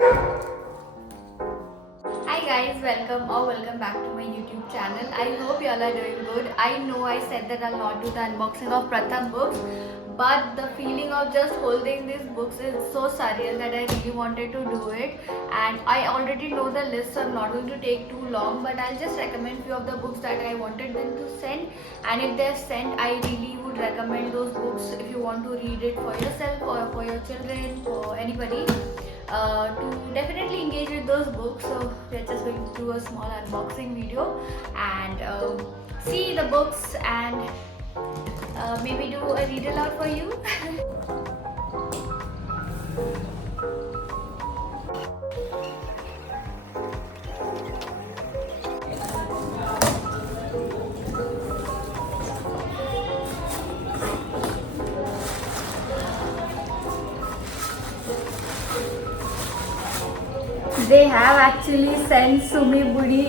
Hi guys, welcome back to my YouTube channel. I hope you all are doing good. I know I said that I'll not do the unboxing of Pratham books, but the feeling of just holding these books is so surreal that I really wanted to do it. And I already know the list, so I'm not going to take too long, but I'll just recommend few of the books that I wanted them to send. And if they're sent, I really would recommend those books if you want to read it for yourself or for your children or anybody. To definitely engage with those books. So we're just going to do a small unboxing video and see the books and maybe do a read aloud for you. They have actually sent Sumi Budi,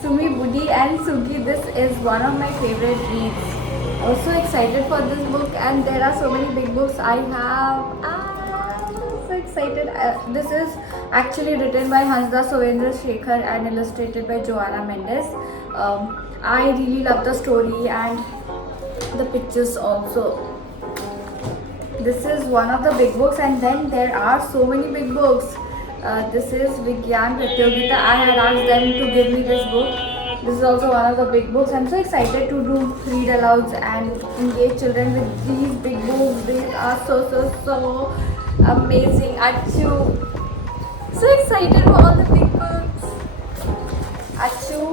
Sumi Budi and Sugi. This is one of my favorite reads. I was so excited for this book, and there are so many big books I have. I'm so excited. This is actually written by Hansda Sovendra Shekhar and illustrated by Joanna Mendes. I really love the story and the pictures also. This is one of the big books, and then there are so many big books. This is Vigyan Pratyogita. I had asked them to give me this book. This is also one of the big books. I'm so excited to do read alouds and engage children with these big books. They are so amazing. Achu. So excited for all the big books. Achu.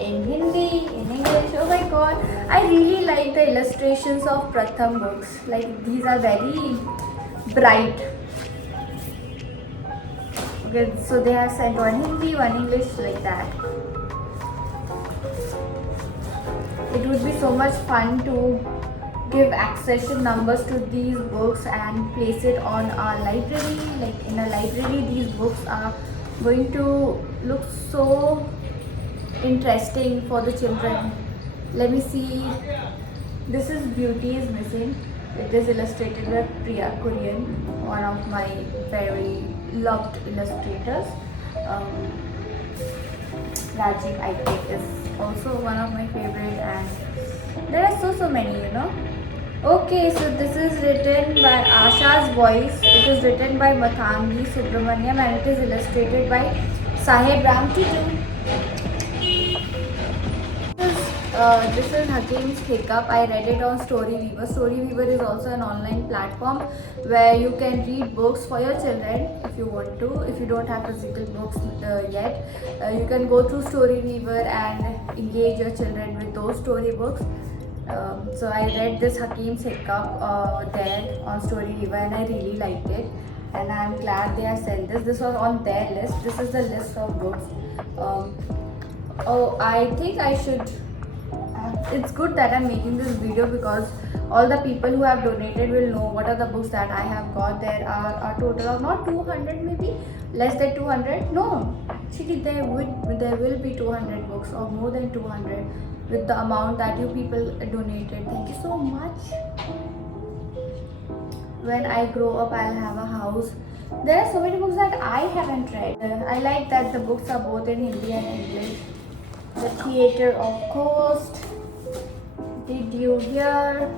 In Hindi, in English. Oh my god, I really like the illustrations of Pratham books. Like, these are very bright. Okay, so they have sent one Hindi, one English, like that. It would be so much fun to give accession numbers to these books and place it on our library. Like, in a library, these books are going to look so interesting for the children. Let me see. This is Beauty is Missing. It is illustrated by Priya Kurian, one of my very loved illustrators. Rajiv Aike is also one of my favorite, and there are so many. Okay, so this is written by Asha's Voice. It is written by Mathangi Subramaniam and it is illustrated by Sahib Ram Tutu. This is Hakim's Hiccup. I read it on Storyweaver. Storyweaver is also an online platform where you can read books for your children if you want to. If you don't have physical books yet, you can go through Storyweaver and engage your children with those storybooks. So I read this Hakim's Hiccup there on Storyweaver and I really liked it. And I'm glad they have sent this. This was on their list. This is the list of books. I think I should. It's good that I'm making this video because all the people who have donated will know what are the books that I have got. There are a total of not 200, maybe less than 200. No, actually there will be 200 books or more than 200 with the amount that you people donated. Thank you so much. When I grow up, I'll have a house. There are so many books that I haven't read. I like that the books are both in Hindi and English. The Theatre of Ghost. Did you hear?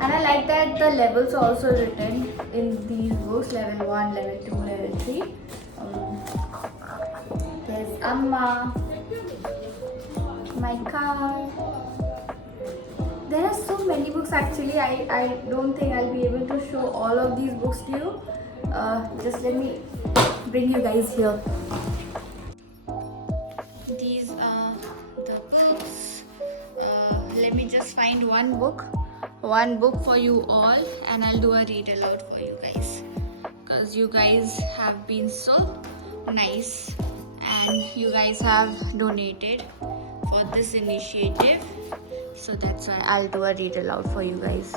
And I like that the levels are also written in these books. Level 1, level 2, level 3. There's Amma. My car. There are so many books actually. I don't think I'll be able to show all of these books to you. Just let me bring you guys here. These are the books. Let me just find one book for you all, and I'll do a read aloud for you guys because you guys have been so nice and you guys have donated for this initiative, so that's why I'll do a read aloud for you guys.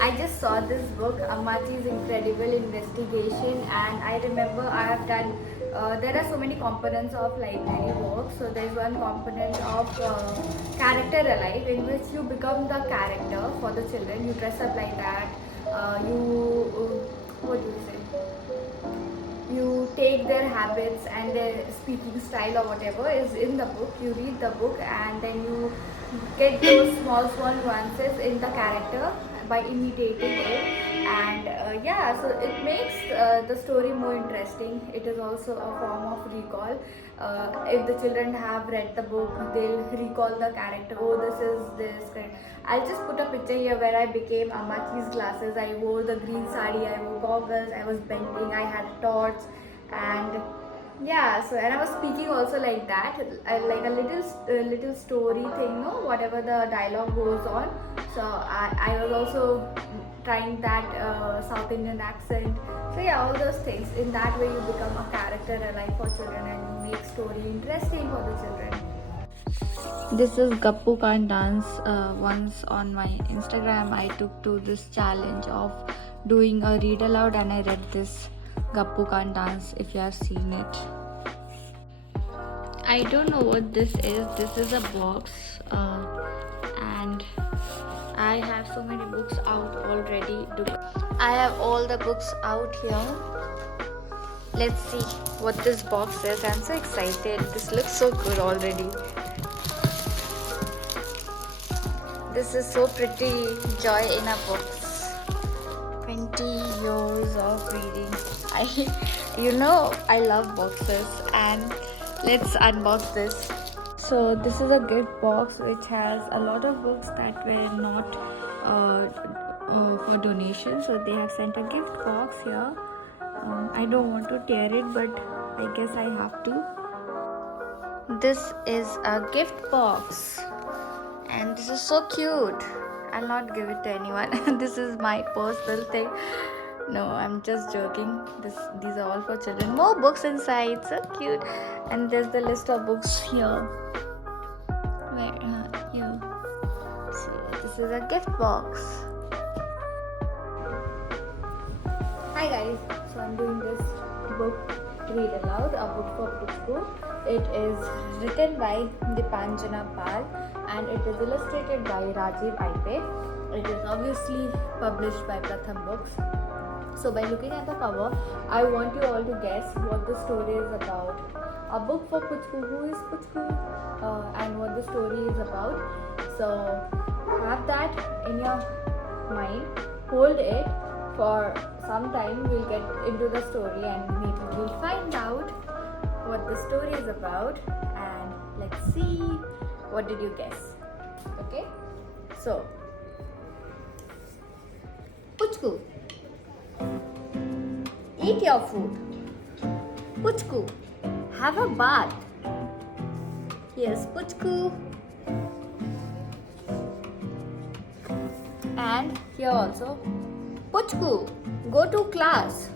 I just saw this book, Amati's Incredible Investigation, and I remember I have done there are so many components of library work. So there is one component of character alive, in which you become the character for the children. You dress up like that. What do you say? You take their habits and their speaking style or whatever is in the book. You read the book and then you get those small nuances in the character by imitating it. And yeah, so it makes the story more interesting. It is also a form of recall. If the children have read the book, they'll recall the character. Oh, this is this. I'll just put a picture here where I became Amaki's glasses. I wore the green sari, I wore goggles, I was bending, I had a torch, and yeah, so and I was speaking also like that, like a little story thing, no, whatever the dialogue goes on. So I was also trying that South Indian accent. So yeah, all those things. In that way, you become a character alive for children and you make story interesting for the children. This is Gappu Can't Dance. Once on my Instagram, I took to this challenge of doing a read aloud, and I read this Gappu Can't Dance, if you have seen it. I don't know what this is. This is a box, and I have so many books out already. I have all the books out here. Let's see what this box is. I'm so excited. This looks so good already. This is so pretty. Joy in a box. 20 years of reading. I love boxes, and let's unbox this. So this is a gift box which has a lot of books that were not for donation. So they have sent a gift box here. I don't want to tear it, but I guess I have to. This is a gift box, and this is so cute. I'll not give it to anyone. This is my personal thing. No, I'm just joking. These are all for children. More books inside, so cute. And there's the list of books here. Here. See, this is a gift box. Hi guys. So I'm doing this book, Read Aloud, a book for Puchku. It is written by Dipanjana Pal and it is illustrated by Rajiv Aipe. It is obviously published by Pratham Books. So by looking at the cover, I want you all to guess what the story is about. A book for Puchku. Who is Puchku? And what the story is about. So have that in your mind. Hold it for some time. We'll get into the story and maybe we'll find out what the story is about. And let's see, what did you guess? Okay. So Puchku, eat your food. Puchku, have a bath. Here's Puchku. And here also, Puchku, go to class.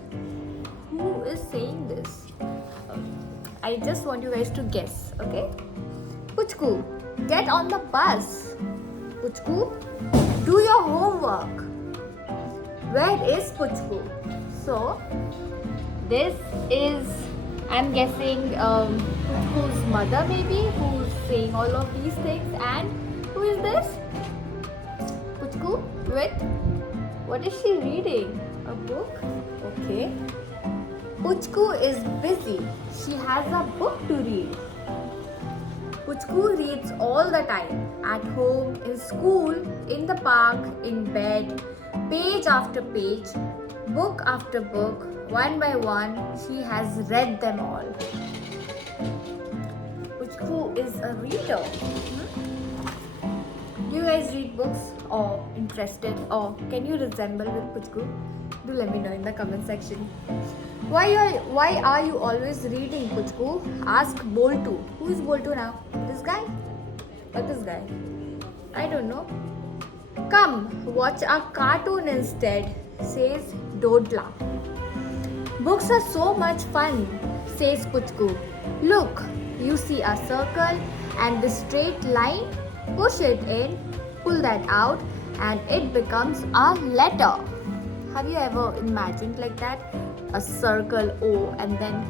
Who is saying this? I just want you guys to guess, okay? Puchku, get on the bus. Puchku, do your homework. Where is Puchku? So, this is, I'm guessing, Puchku's mother maybe, who's saying all of these things. And who is this? Puchku with, what is she reading? A book? Okay. Puchku is busy. She has a book to read. Puchku reads all the time. At home, in school, in the park, in bed, page after page, book after book, one by one, she has read them all. Puchku is a reader. Do you guys read books or interested, or can you resemble with Puchku? Do let me know in the comment section. Why are you always reading, Puchku? Ask Boltu. Who is Boltu now? This guy? Or this guy? I don't know. Come, watch a cartoon instead, says Dodla. Books are so much fun, says Puchku. Look, you see a circle and the straight line? Push it in, pull that out, and it becomes a letter. Have you ever imagined like that? A circle O and then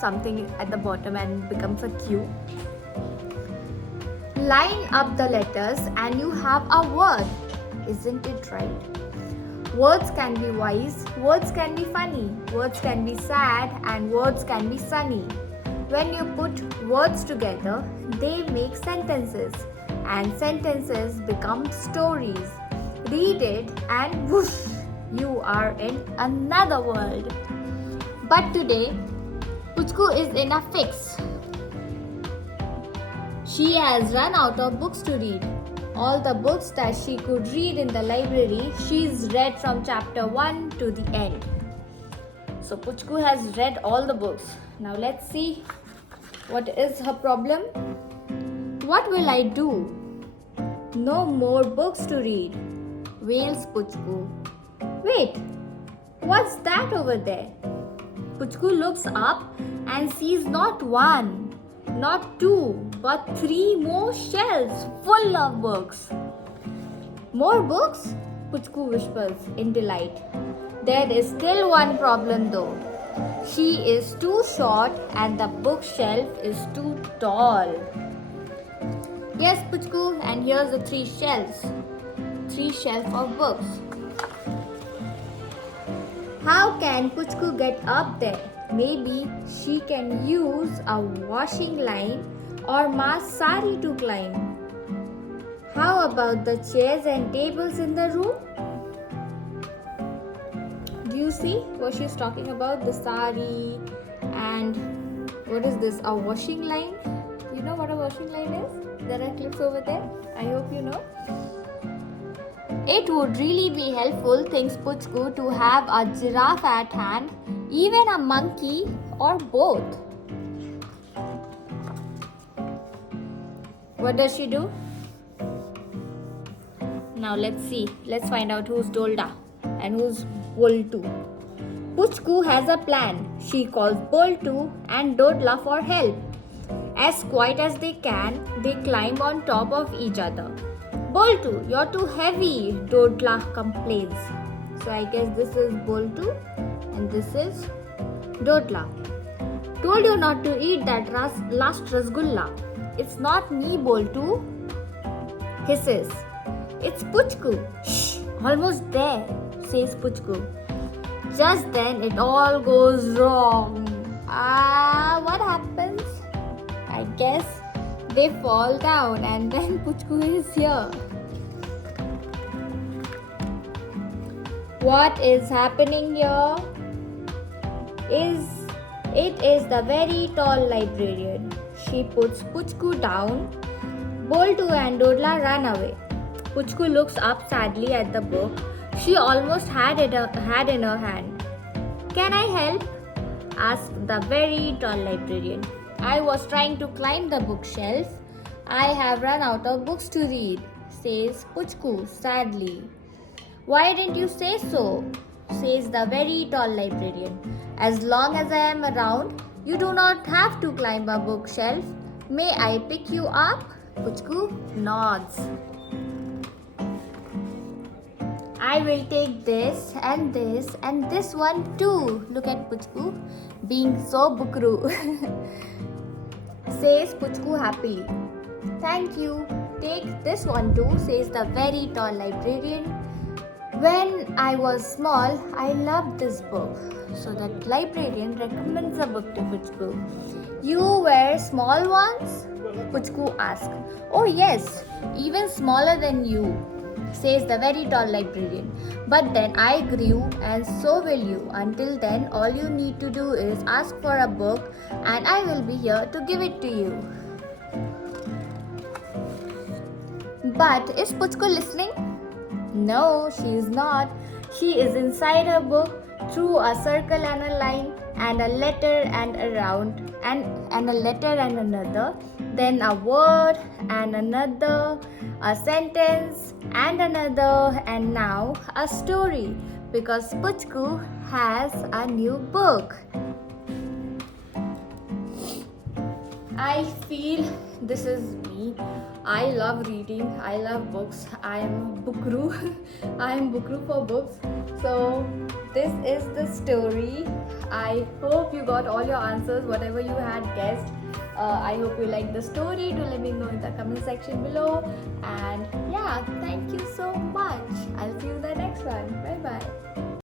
something at the bottom and becomes a Q. Line up the letters and you have a word. Isn't it right? Words can be wise, words can be funny, words can be sad, and words can be sunny. When you put words together, they make sentences, and sentences become stories. Read it and whoosh, you are in another world. But today, Puchku is in a fix. She has run out of books to read. All the books that she could read in the library, she's read from chapter 1 to the end. So Puchku has read all the books. Now let's see what is her problem. What will I do? No more books to read, wails Puchku. Wait, what's that over there? Puchku looks up and sees not one, not two, but 3 more shelves full of books. More books? Puchku whispers in delight. There is still one problem though. She is too short and the bookshelf is too tall. Yes, Puchku, and here's the 3 shelves. 3 shelves of books. How can Puchku get up there? Maybe she can use a washing line or ma's sari to climb. How about the chairs and tables in the room? Do you see what she's talking about? The sari and what is this? A washing line? You know what a washing line is? There are clips over there. I hope you know. It would really be helpful, thinks Puchku, to have a giraffe at hand, even a monkey or both. What does she do? Now let's see. Let's find out who's Dolda and who's Boltu. Puchku has a plan. She calls Boltu and Dodla for help. As quiet as they can, they climb on top of each other. Boltu, you're too heavy, Dodla complains. So I guess this is Boltu and this is Dodla. Told you not to eat that last rasgulla. It's not me, Boltu, hisses. It's Puchku. Shh, almost there, says Puchku. Just then it all goes wrong. What happens? I guess they fall down and then Puchku is here. What is happening here? It is the very tall librarian. She puts Puchku down. Boltu and Dodla run away. Puchku looks up sadly at the book she almost had in her hand. Can I help? Asked the very tall librarian. I was trying to climb the bookshelf. I have run out of books to read, says Puchku sadly. Why didn't you say so? Says the very tall librarian. As long as I am around, you do not have to climb a bookshelf. May I pick you up? Puchku nods. I will take this and this one too. Look at Puchku being so bukru. Says Puchku happily. Thank you. Take this one too, says the very tall librarian. When I was small, I loved this book. So the librarian recommends a book to Puchku. You were small once? Puchku asked. Oh yes, even smaller than you, says the very tall librarian. But then I grew and so will you. Until then, all you need to do is ask for a book and I will be here to give it to you. But is Puchku listening? No, she is not. She is inside her book, through a circle and a line, and a letter and around, and a letter and another, then a word and another, a sentence and another, and now a story, because Puchku has a new book. I feel this is me. I love reading. I love books. I am a bookru. I am bookru for books. So this is the story. I hope you got all your answers, whatever you had guessed. I hope you liked the story. Do let me know in the comment section below. And yeah, thank you so much. I'll see you in the next one. Bye bye.